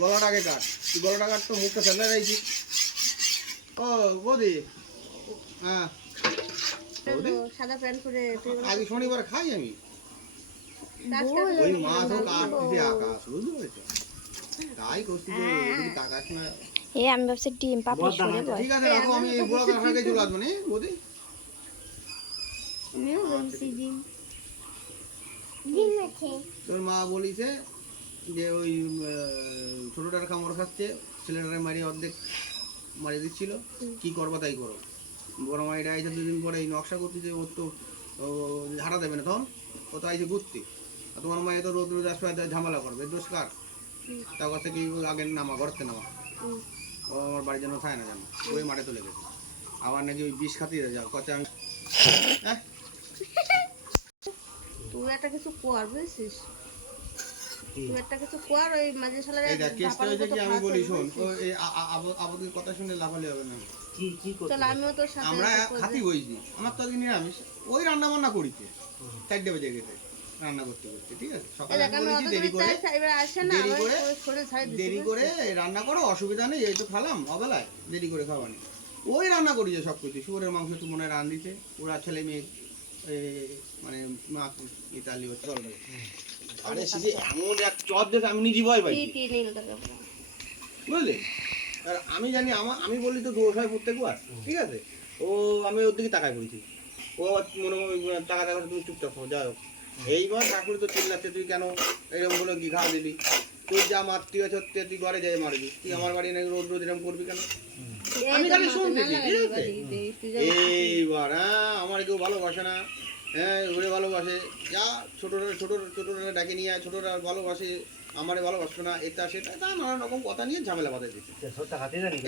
গলাটাকে কাট, গলাটা কাট তো, মুখটা ফেলে রাখছি। ও বৌদি, হ্যাঁ সাদা প্যান্ট পরে আগে শনিবার খাই আমি ওই মাছ ও কাটতে আকাশ, বুঝতে পেরেছো? তাই করছি যে এদিকে তাকাস না। আমি ভাবছি ডিম পাপড়ি সরে বল। ঠিক আছে রাখো, আমি বড় কারখানায় চলে আসবো নি বৌদি। তোর মা বলিছে যে ওই ছোটটার কামড় খাচ্ছে, ছেলেটারে মারিয়ে অর্ধেক মারিয়ে দিচ্ছিল, কি করবা তাই করো। বড় মাইটা আইসে 2 দিন পরে এই নকশা করতেছে, ওর তো ঝাড়া দেবে না, তখন ও তো আইসে ঘুরতে। আর তোমার মায়ে তো রোদ রোদ আসবে, ঝামেলা করবে, দোষ কার? তার কাছে কি আগে নামা ঘরতে নামা, ও আমার বাড়ির জন্য খায় না জানো, ওই মাঠে চলে গেছে। আবার নাকি ওই বিষ খাতিয়ে যাও কচ্ছে আমি। হ্যাঁ তুই একটা কিছু কর, বুঝছিস? তুই একটা কিছু কর, ওই মাঝে শালারে এই দেখ কেসটা হয়েছে কি, আমি বলি শোন, তো এই আবুদের কথা শুনে লাফালি হবে না। চল আমিও তোর সাথে আমরা খাতি বইছি, আমার তো আজকে নিরামিষ, ওই রান্না বান্না করিতে 4টে বেজে গেছে রান্না করতে করতে, ঠিক আছে? সকালে আমি বলেছি দেরি করে দেরি করে রান্না করো, অসুবিধা নেই, এই তো খালাম অবেলায়, দেরি করে খাওয়া নেই। ওই রান্না করিছে সব কিছু, শুয়োরের মাংস একটু মনে রান দিতে, ওরা ছেলে মেয়ে মানে মা ইতালি হচ্ছে। আরে সিজে এমন এক চপ দেখে আমি নিজে ভয় পাই, বুঝলি? আর আমি জানি আমি বলি তো দোষ হয় প্রত্যেকবার, ঠিক আছে? ও আমি ওর দিকে তাকাই পড়েছি, ও মনে হয় টাকা টাকা তুমি চুপচাপ হো, যাই হোক। এইবার ঠাকুর তো চিল্লাচ্ছে, তুই কেন এরকম বলে কি ঘা দিলি? তুই যা মারতি আছে তুই ঘরে যাই মারবি, তুই আমার বাড়ি নাকি রোজ রোজ এরকম করবি কেন? আমি খালি শুনতেছি, ঠিক আছে? এইবার হ্যাঁ আমার কেউ ভালোবাসে না, হ্যাঁ ঘুরে ভালোবাসে, যা ছোটরা ডাকে নিয়ে আয়, ছোটরা ভালোবাসে, আমারে ভালোবাসতো না, এটা সেটা, তা নানান রকম কথা নিয়ে ঝামেলা বাঁধে দিচ্ছে।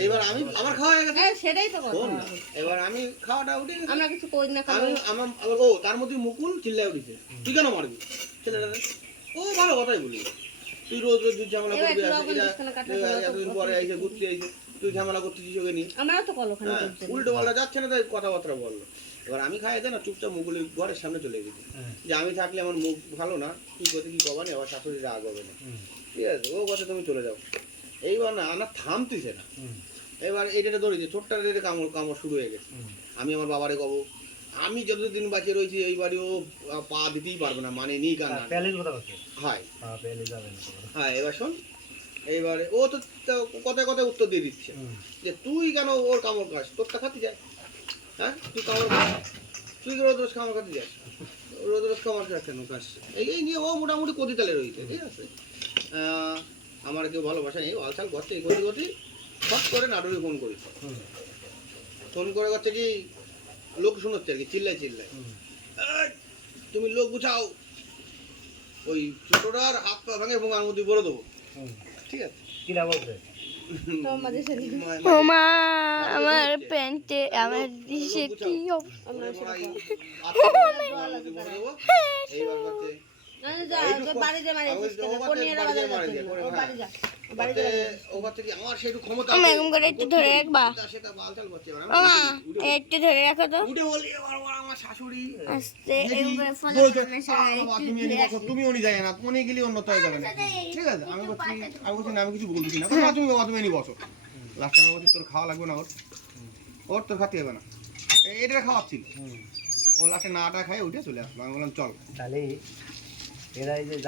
এবার আমি আমার খাওয়া হয়ে গেছে, সেটাই তো কথা। এবার আমি খাওয়াটা উঠে গেছে, আমরা কিছু করি না, আমি আমার ও তার মধ্যে মুকুল চিল্লায় উঠেছে, তুই কেন মারবি ছেলেটা? ও ভালো কথাই বলি, তুই রোজ রোজ ঝামেলা করবি, এতদিন পরে আইসে ঘুরতে আইসে তুই ঝামেলা করতেছিস ওকে নিয়ে, আমারও তো কল ওখানে উল্টো পাল্টা যাচ্ছে না, তাই কথাবার্তা বললো। এবার আমি খাই না, চুপচাপ মুকুলের ঘরের সামনে চলে গেছি, যে আমি থাকলে আমার মুখ ভালো না, কি করতে কি কবা নি, আবার শাশুড়ি রাগ হবে না, ঠিক আছে? ও কথা তুমি চলে যাও। এইবার না আমার থামতেছে না, এবার এটা ধরেছে ছোট্ট কামড় শুরু হয়ে গেছে। আমি আমার বাবারে কব, আমি যতদিন বাঁচিয়ে রয়েছি এই বাড়ি ও পা দিতেই পারবে না, মানে নি কান হয়। হ্যাঁ এবার শোন, এইবারে ও তো কথায় কথায় উত্তর দিয়ে দিচ্ছে যে তুই কেন ওর কামড় খাস, তোরটা খাতে যায়, হ্যাঁ তুই কামড় খাস, তুই রোজ রোজ কামড় খাতে যাস, রোজ রোজ কামড় খাস কেন খাস, এই নিয়ে ও মোটামুটি কদিতালে রয়েছে, ঠিক আছে? আমার কেউ ভালোবাসা নেই, আলসাল করছে, এই করতে করতে ফট করে নাটুরি ফোন করি, ফোন করে করছে কি লোক শোনাচ্ছে আর কি, চিল্লাই তুমি লোক গুছাও, ওই ছোটটার হাত পা ভাঙে এবং মধ্যে বলে দেবো, ঠিক আছে? কিরা বলছে ওমা আমার প্যান্টে আমার দিশে কি একটু ধরে রাখবা, একটু ধরে রাখো তো আস্তে। তুমি উনি যাই না, উনি গেলে অন্য তো যাবে না, ঠিক আছে? আমি বলছি না, আমি কিছু বলছি না, তুমি বাবা তুমি এনে বসো, লাস্টে আমি বলছি তোর খাওয়া লাগবে না, ওর তোর খাতে হবে না, এটা খাওয়াচ্ছিল, ও লাস্টে নাটা খাই উঠে চলে আসলো। আমি বললাম চল।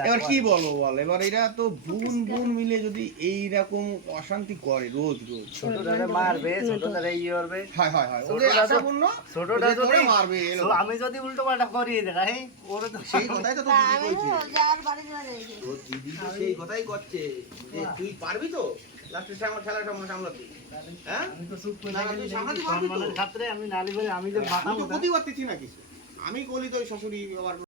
এবার কি বলবো বল, এবার এরা তো বোন মিলে যদি এইরকম অশান্তি করে রোজ রোজ, ছোটটারে মারবে, ছোটটারে ইয়ে করবে, আমি যদি উল্টো পাল্টা করিয়ে দেখাই ওর তো সেই কথাই তো সেই কথাই করছে যে তুই পারবি তো লাস্টে আমার খেলাটা সামলাতে, হ্যাঁ আমি তো চুপ করে আমি নালি বলে আমি যে মাথা প্রতিবাদ দিচ্ছি না কিছু, আমি বলি তো ওই শাশুড়ি আবার